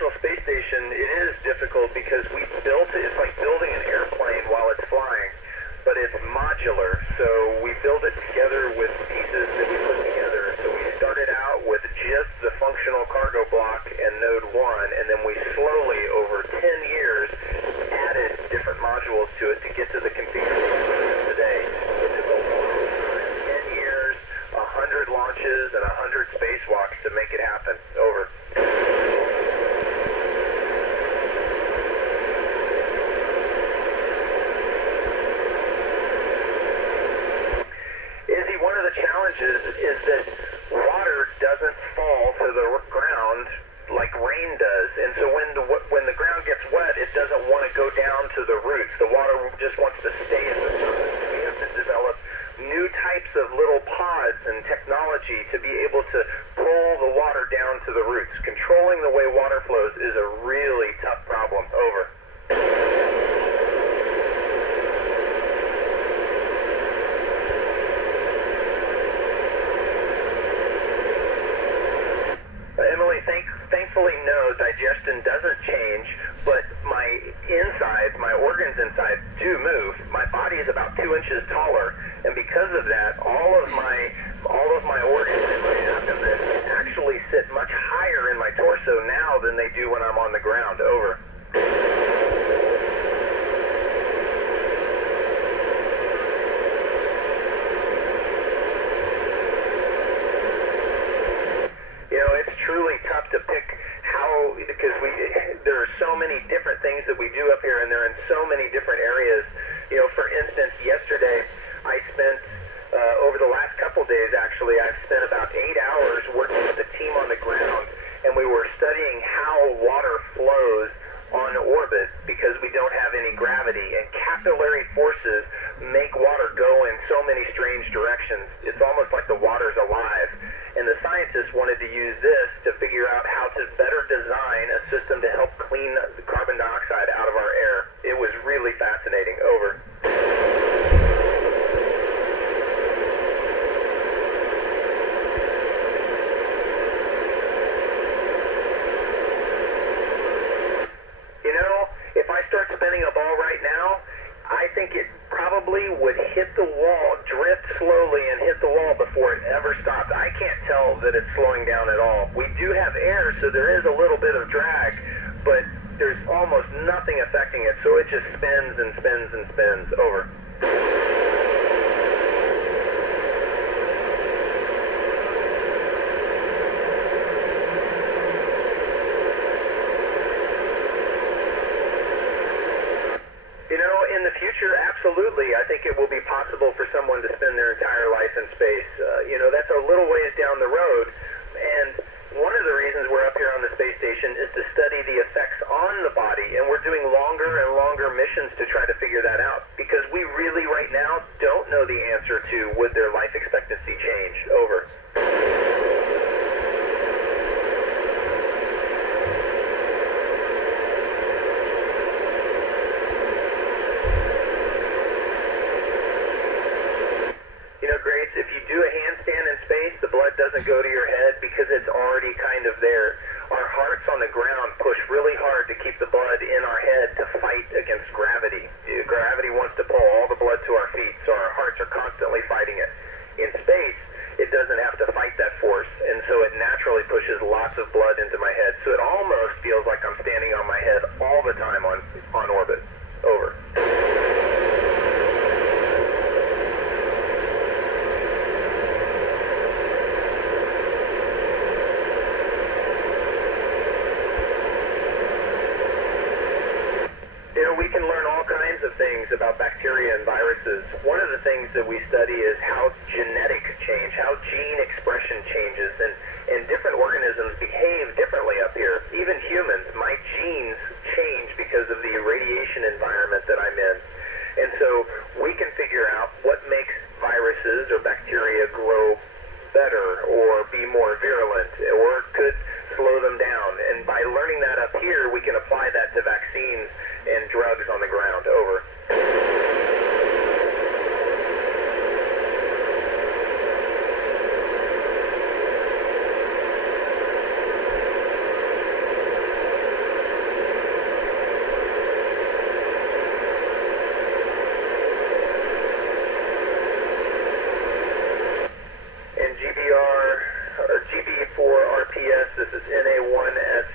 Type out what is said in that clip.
International Space Station, it is difficult because we built it. It's like building an airplane while it's flying, but it's modular. So we build it together with pieces that we put together. So we started out with just the functional cargo block and node 1, and then we slowly, over 10 years, added different modules to it to get to the configuration today. It took a long time, 10 years, 100 launches, and 100 spacewalks to make it happen. Over. Izzy, one of the challenges is that water doesn't fall to the ground like rain does, and so when the ground gets wet, it doesn't want to go down to the roots. The water just wants to stay at the surface. We have to develop new types of little pods and technology to be able to pull the water down to the roots. Controlling the way water flows is a really tough problem. Over. Emily, thankfully, no, digestion doesn't change, but my insides, my organs inside do move. My body is about 2 inches taller, and because of that, all of my organs in my abdomen actually sit much higher in my torso now than they do when I'm on the ground. Over. It's truly tough to pick how, because there are so many different things that we do up here, and they're in so many different areas. For instance, yesterday I spent, over the last couple days actually, I've spent about 8 hours working with the team on the ground, and we were studying how water flows on orbit because we don't have any gravity, and capillary forces make water go in so many strange directions. It's almost like the water's alive. And the scientists wanted to use this to figure out how to better design a system to help clean the carbon dioxide out of our air. It was really fascinating. Over. If I start spinning a ball right now, I think it probably would hit the wall, drift slowly and hit the wall before it ever stops. I can't tell that it's slowing down at all. We do have air, so there is a little bit of drag, but there's almost nothing affecting it, so it just spins and spins and spins. Over. In the future, absolutely. I think it will be possible for someone to spend their entire life in space. That's a little ways down the road, and one of the reasons we're up here on the space station is to study the effects on the body, and we're doing longer and longer missions to try to figure that out, because we really right now don't know the answer to would their life expectancy change. Over. Grace, if you do a handstand in space, the blood doesn't go to your head because it's already kind of there. Our hearts on the ground push really hard to keep the blood in our head to fight against gravity. Gravity wants to pull all the blood to our feet, so our hearts are constantly fighting it. In space, it doesn't have to fight that force, and so it naturally pushes lots of blood into my head. So it almost feels like I'm standing on my head all the time on orbit. Over. We can learn all kinds of things about bacteria and viruses. One of the things that we study is how genetics change, how gene expression changes, and different organisms behave differently up here. Even humans, my genes change because of the radiation environment that I'm in. And so we can figure out what makes viruses or bacteria grow better or be more virulent or could slow them down. And by learning that up here, we can apply that to vaccines and drugs on the ground. Over. GB4RPS. This is NA1SS